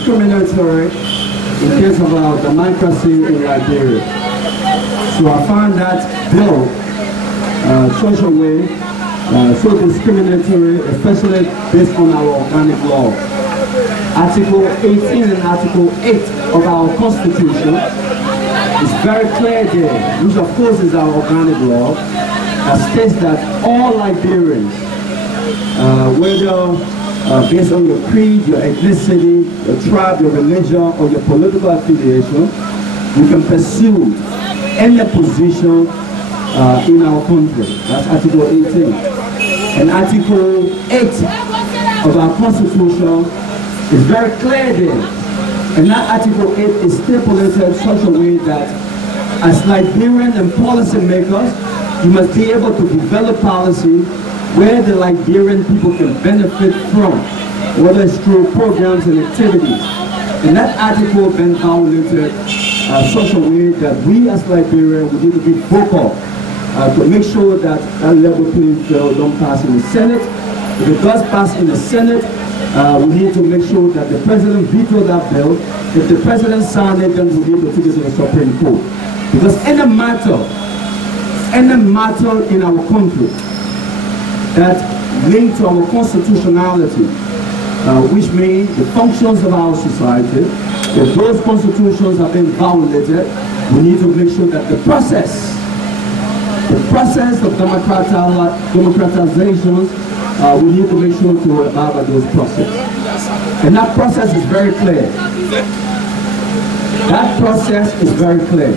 discriminatory in terms of our democracy in Liberia. So I found that bill such a way so discriminatory, especially based on our organic law. Article 18 and Article 8 of our Constitution is very clear there, which of course is our organic law, that states that all Liberians, whether based on your creed, your ethnicity, your tribe, your religion, or your political affiliation, you can pursue any position in our country. That's Article 18. And Article 8 of our Constitution is very clear there. And that Article 8 is stipulated such a way that as Liberian and policy makers, you must be able to develop policy where the Liberian people can benefit from, whether it's through programs and activities. And that article been violated such a way that we as Liberians, we need to be vocal to make sure that that level playing field don't pass in the Senate. If it does pass in the Senate, we need to make sure that the president veto that bill. If the president signs it, then we need to take it to the Supreme Court. Because any matter in our country that linked to our constitutionality, which means the functions of our society, if those constitutions have been violated, we need to make sure that the process of democratizations, we need to make sure to abide by those processes. And that process is very clear. That process is very clear.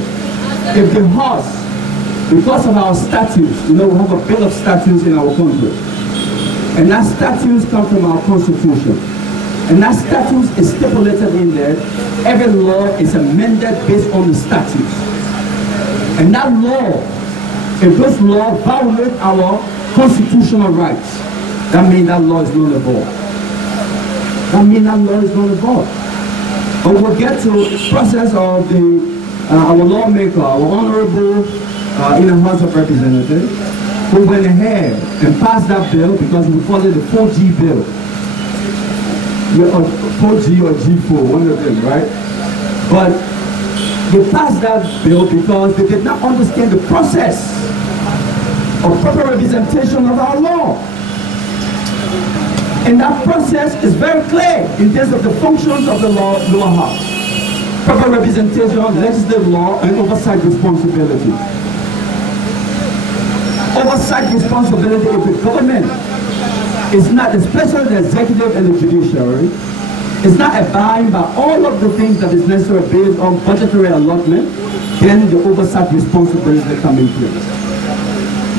If the horse, because of our statutes, we have a bill of statutes in our country, and that statutes come from our Constitution, and that statutes is stipulated in there, every law is amended based on the statutes. And that law, if those laws violate our constitutional rights, that means that law is null and void. That means that law is null and void. But we'll get to the process of our lawmaker, our honorable in the House of Representatives, who went ahead and passed that bill because we call it the 4G bill. 4G or G4, one of them, right? But they passed that bill because they did not understand the process of proper representation of our law. And that process is very clear in terms of the functions of the lower house. Proper representation, legislative law, and oversight responsibility. Oversight responsibility of the government is not, especially the executive and the judiciary, is not abiding by all of the things that is necessary based on budgetary allotment, then the oversight responsibility come in place.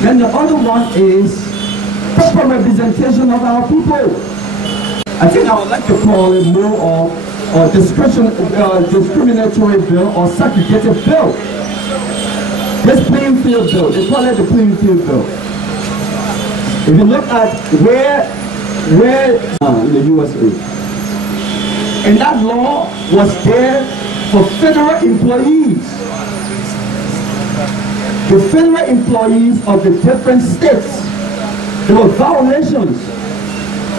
Then the other one is proper representation of our people. I think I would like to call it more of discriminatory bill or segregated bill. This playing field bill, they call it the playing field bill. If you look at where in the USA, and that law was there for federal employees. The federal employees of the different states, there were violations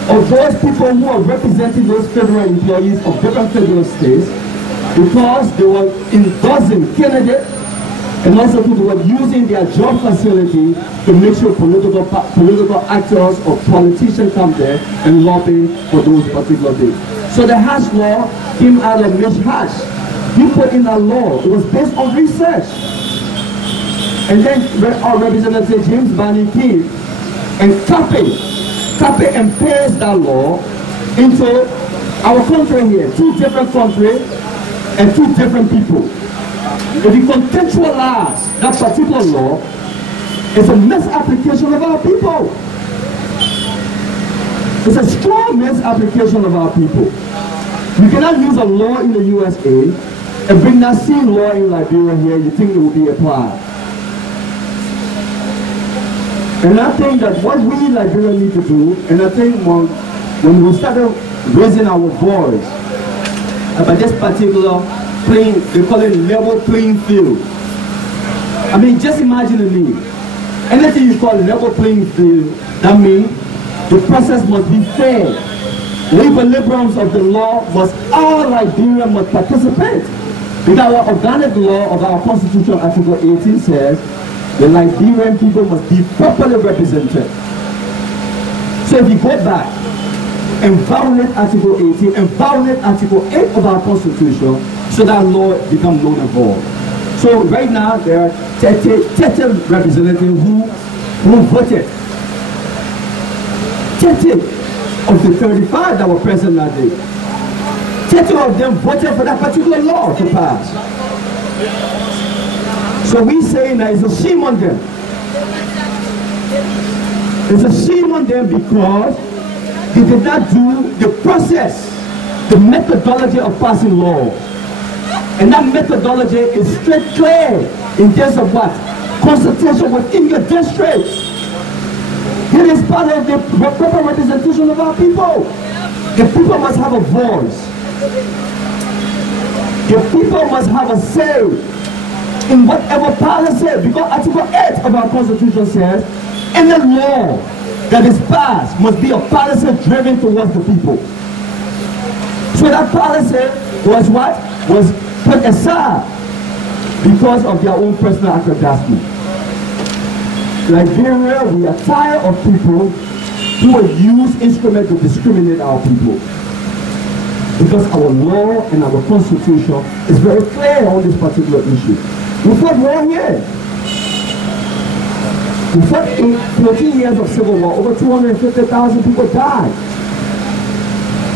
of those people who are representing those federal employees of different federal states because they were endorsing candidates and also people were using their job facility to make sure political actors or politicians come there and lobby for those particular things. So the Hatch law came out of Mitch Hatch. He put in a law. It was based on research. And then our Representative James Barney came and copy and paste that law into our country here. Two different countries and two different people. If you contextualize that particular law, it's a misapplication of our people. It's a strong misapplication of our people. You cannot use a law in the USA and bring that same law in Liberia here, you think it will be applied. And I think that what we in Liberia need to do, and I think when we started raising our voice about this particular playing, they call it level playing field. I mean, just imagine to me, anything you call level playing field, that means the process must be fair. equilibriums of the law was all Liberians must participate. Because our organic law of our Constitution, Article 18 says, the Liberian people must be properly represented. So if you go back and violate Article 18 and violate Article 8 of our Constitution, so that law becomes null and void. So right now there are 30 representatives who voted. 30 of the 35 that were present that day. 30 of them voted for that particular law to pass. So we say that it's a shame on them. It's a shame on them because they did not do the process, the methodology of passing law. And that methodology is straight clear in terms of what? Consultation within your district. It is part of the proper representation of our people. The people must have a voice. The people must have a say in whatever policy, because Article 8 of our Constitution says, any law that is passed must be a policy driven towards the people. So that policy was what? Was put aside because of their own personal aggrandizement. Liberia, we are tired of people who will use instruments to discriminate our people. Because our law and our Constitution is very clear on this particular issue. We fought war here. We fought in 14 years of civil war. Over 250,000 people died.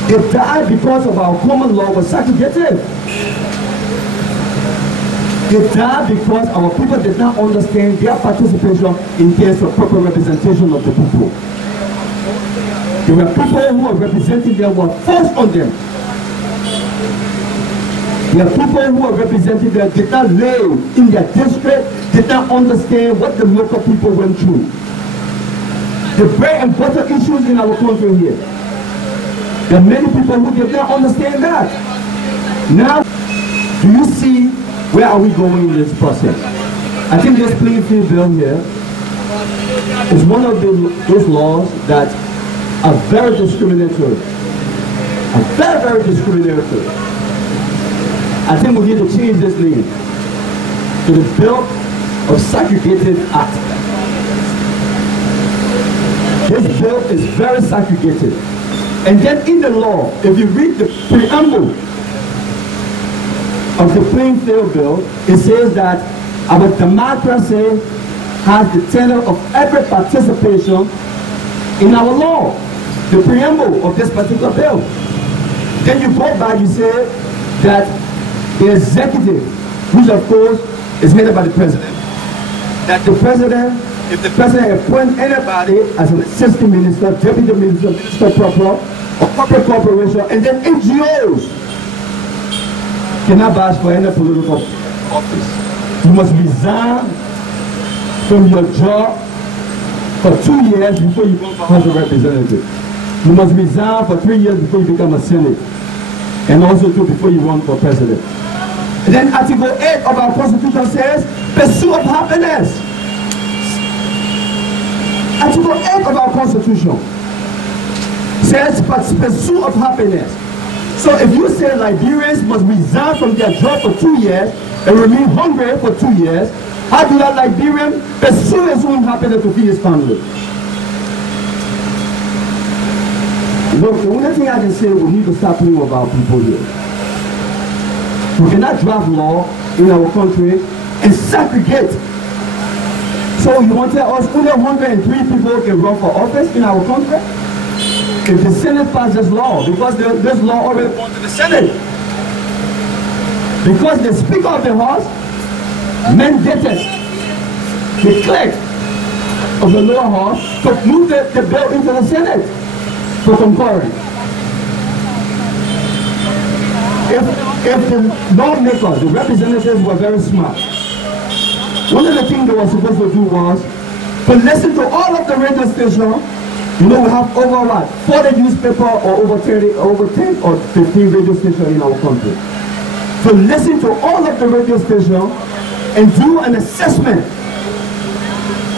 They died because of our common law was segregated. They died because our people did not understand their participation in terms of proper representation of the people. There were people who were representing them were forced on them. There are people who are representing them did not live in their district, did not understand what the local people went through. The bread and butter issues in our country here. There are many people who did not understand that. Now, do you see where are we going in this process? I think this playing field bill here is one of those laws that are very discriminatory. Are very, very discriminatory. I think we need to change this name to the Bill of Segregated Act. This bill is very segregated. And then in the law, if you read the preamble of the Playing Field Bill, it says that our democracy has the tenor of every participation in our law. The preamble of this particular bill. Then you go back, you say that the executive, which of course is headed by the president, that the president, if the president appoints anybody as an assistant minister, deputy minister, minister proper, or corporate corporation, and then NGOs cannot vouch for any political office. You must resign from your job for 2 years before you go for House of Representatives. You must resign for 3 years before you become a Senate, and also too before you run for president. And then Article 8 of our Constitution says, pursuit of happiness. Article 8 of our Constitution says, pursuit of happiness. So if you say Liberians must resign from their job for 2 years and remain hungry for 2 years, how do that Liberian pursue his own happiness to feed his family? Look, the only thing I can say, we need to start playing with our people here. We cannot draft law in our country and segregate. So you want to tell us only 103 people can run for office in our country? If the Senate passes this law, because this law already went to the Senate. Because the Speaker of the House mandated the clerk of the lower house to move the bill into the Senate for concurrence. If the lawmakers, the representatives were very smart, one of the things they were supposed to do was to listen to all of the radio stations. You know, we have over what, 40 newspaper or over 10 or 15 radio stations in our country. To listen to all of the radio stations and do an assessment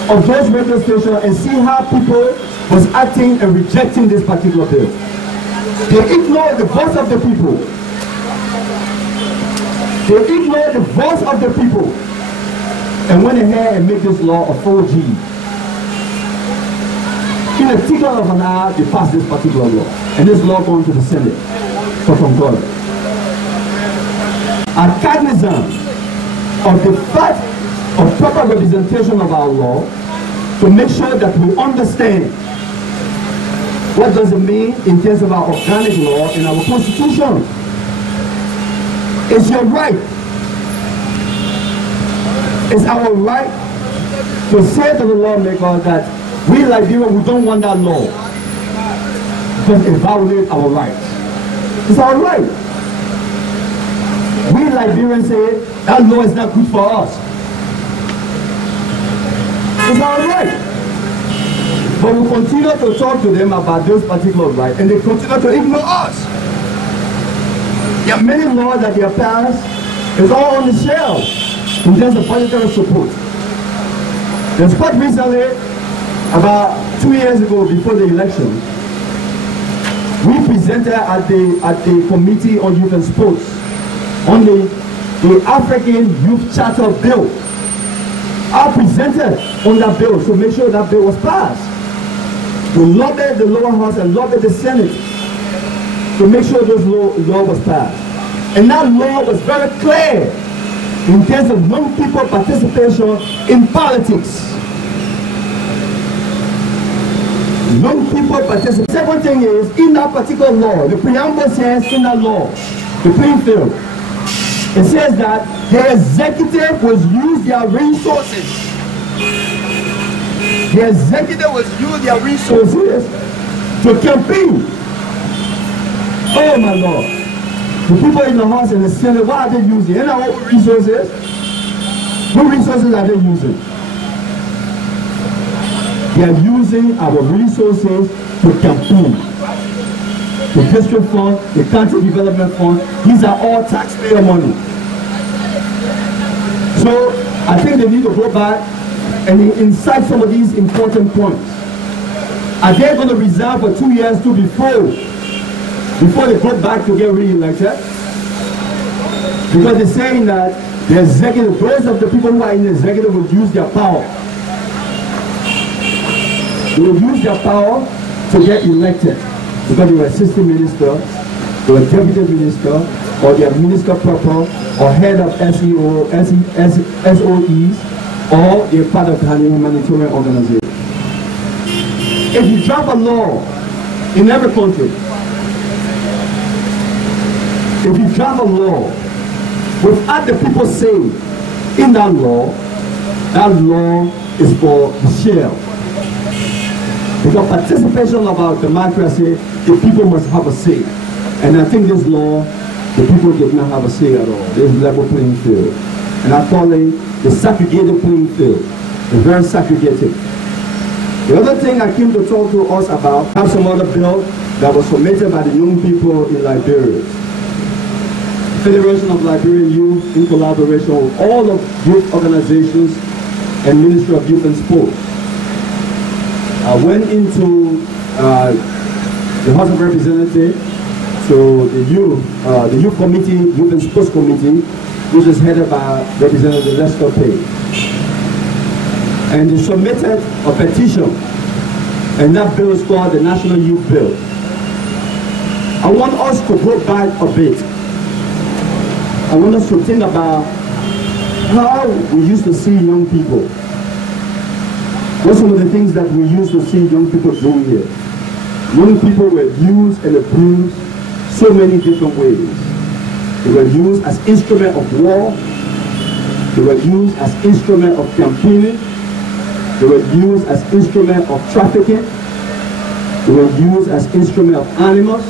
of those radio stations and see how people was acting and rejecting this particular bill. They ignore the voice of the people. They ignore the voice of the people and went ahead and made this law a 4G. In a tickle of an hour, they passed this particular law. And this law going to the Senate for concurrence. Are cognizant of the fact of proper representation of our law to make sure that we understand what does it mean in terms of our organic law and our constitution. It's your right. It's our right to say to the lawmakers that we Liberians, we don't want that law because it violates our rights. It's our right. We Liberians say that law is not good for us. It's our right. But we continue to talk to them about those particular rights and they continue to ignore us. There are many laws that they have passed. It's all on the shelf in terms of budgetary support. There's quite recently, about 2 years ago before the election, we presented at the Committee on Youth and Sports on the African Youth Charter Bill. I presented on that bill to make sure that bill was passed. We lobbied the lower house and lobbied the Senate to make sure this law was passed. And that law was very clear in terms of young people participation in politics. Young people participate. Second thing is, in that particular law, the preamble says in that law, the playing field, it says that the executive will use their resources. The executive will use their resources to campaign. Oh my Lord. The people in the House and the Senate, what are they using? You know what resources? What resources are they using? They are using our resources to campaign. The district fund, the country development fund, these are all taxpayer money. So I think they need to go back and incite some of these important points. Are they going to resign for 2 years too before they go back to get re-elected? Because they're saying that the executive, those of the people who are in the executive will use their power. They will use their power to get elected because they were assistant minister, they were deputy minister, or they are minister proper, or head of SEO, SOEs, or they're part of the humanitarian organization. If you draft a law in every country, if you draft a law without the people saying in that law is for the share. Because participation of our democracy, the people must have a say. And I think this law, the people did not have a say at all. There's level playing field. And I call it the segregated playing field. It's very segregated. The other thing I came to talk to us about, I have some other bill that was submitted by the young people in Liberia. Federation of Liberian Youth, in collaboration with all of youth organizations and Ministry of Youth and Sports. I went into the House of Representatives to the youth committee, Youth and Sports Committee, which is headed by Representative Lester Page. And they submitted a petition, and that bill is called the National Youth Bill. I want us to go back a bit. I want us to think about how we used to see young people. What are some of the things that we used to see young people doing here? Young people were used and abused so many different ways. They were used as instrument of war. They were used as instrument of campaigning. They were used as instrument of trafficking. They were used as instrument of animals.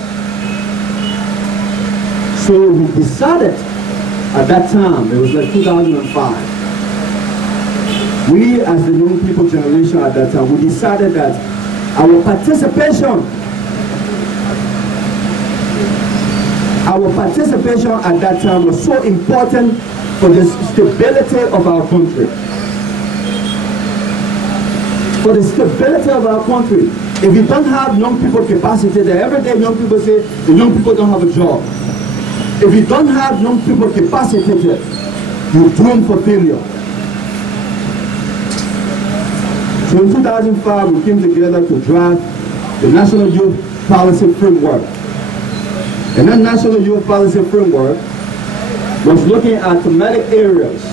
So we decided at that time, it was like 2005, we as the young people generation at that time, we decided that our participation at that time was so important for the stability of our country. for the stability of our country. If you don't have young people capacitated, every day young people say the young people don't have a job. If you don't have young people capacitated, you're doomed for failure. So in 2005, we came together to draft the National Youth Policy Framework. And that National Youth Policy Framework was looking at thematic areas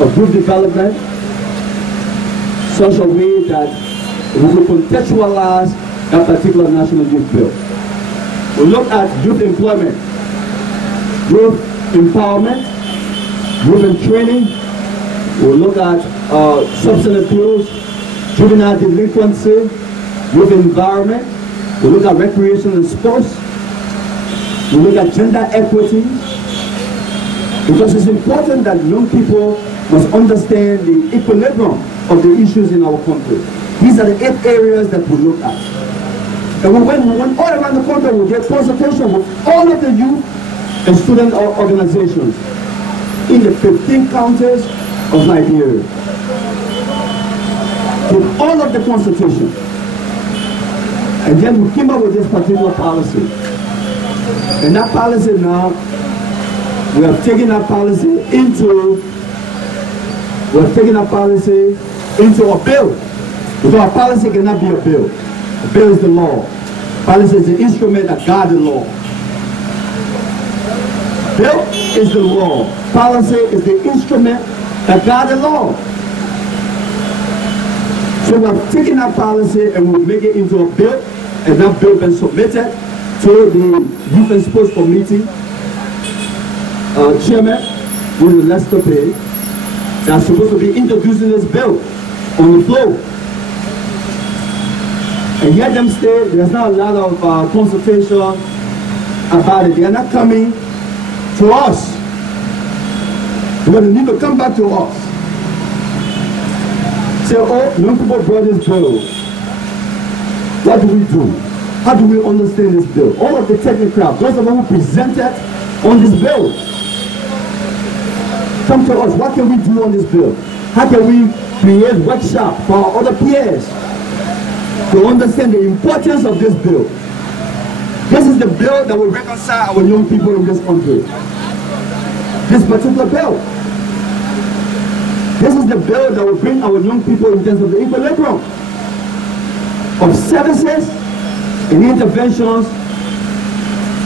of youth development, such a way that we will contextualize that particular National Youth Bill. We look at youth employment, youth empowerment, youth and training. We look at substance abuse, juvenile delinquency, youth environment. We look at recreation and sports. We look at gender equity. Because it's important that young people must understand the equilibrium of the issues in our country. These are the 8 areas that we look at. And we went all around the country, we get consultation with all of the youth and student organizations in the 15 counties of Nigeria. With all of the consultation. And then we came up with this particular policy. And that policy now, we have taken that policy into a bill. Because our policy cannot be a bill. A bill is the law. Policy is the instrument that guides the law. Bill is the law. Policy is the instrument that guides the law. So we have taken that policy and we'll make it into a bill, and that bill been submitted to the Youth and Sports Committee chairman, William Lester Page, that's supposed to be introducing this bill on the floor. And yet them say there's not a lot of consultation about it. They are not coming to us. But they need to come back to us. Say, oh, young people brought this bill. What do we do? How do we understand this bill? All of the technocrats, those of us who presented on this bill, come to us. What can we do on this bill? How can we create workshop for our other peers to understand the importance of this bill? This is the bill that will reconcile our young people in this country. This particular bill. This is the bill that will bring our young people in terms of the equilibrium of services and interventions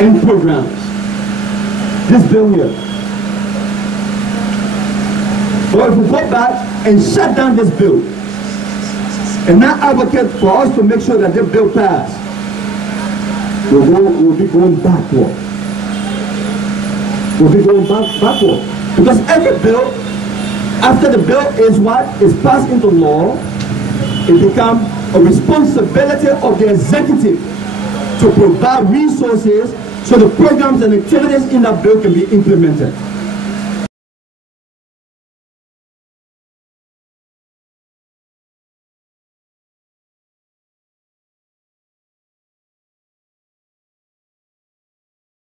and programs. This bill here. Or if we go back and shut down this bill and not advocate for us to make sure that this bill passed, we'll be going backward. We'll be going backward. Because every bill, after the bill is passed into law, it becomes a responsibility of the executive to provide resources so the programs and activities in that bill can be implemented.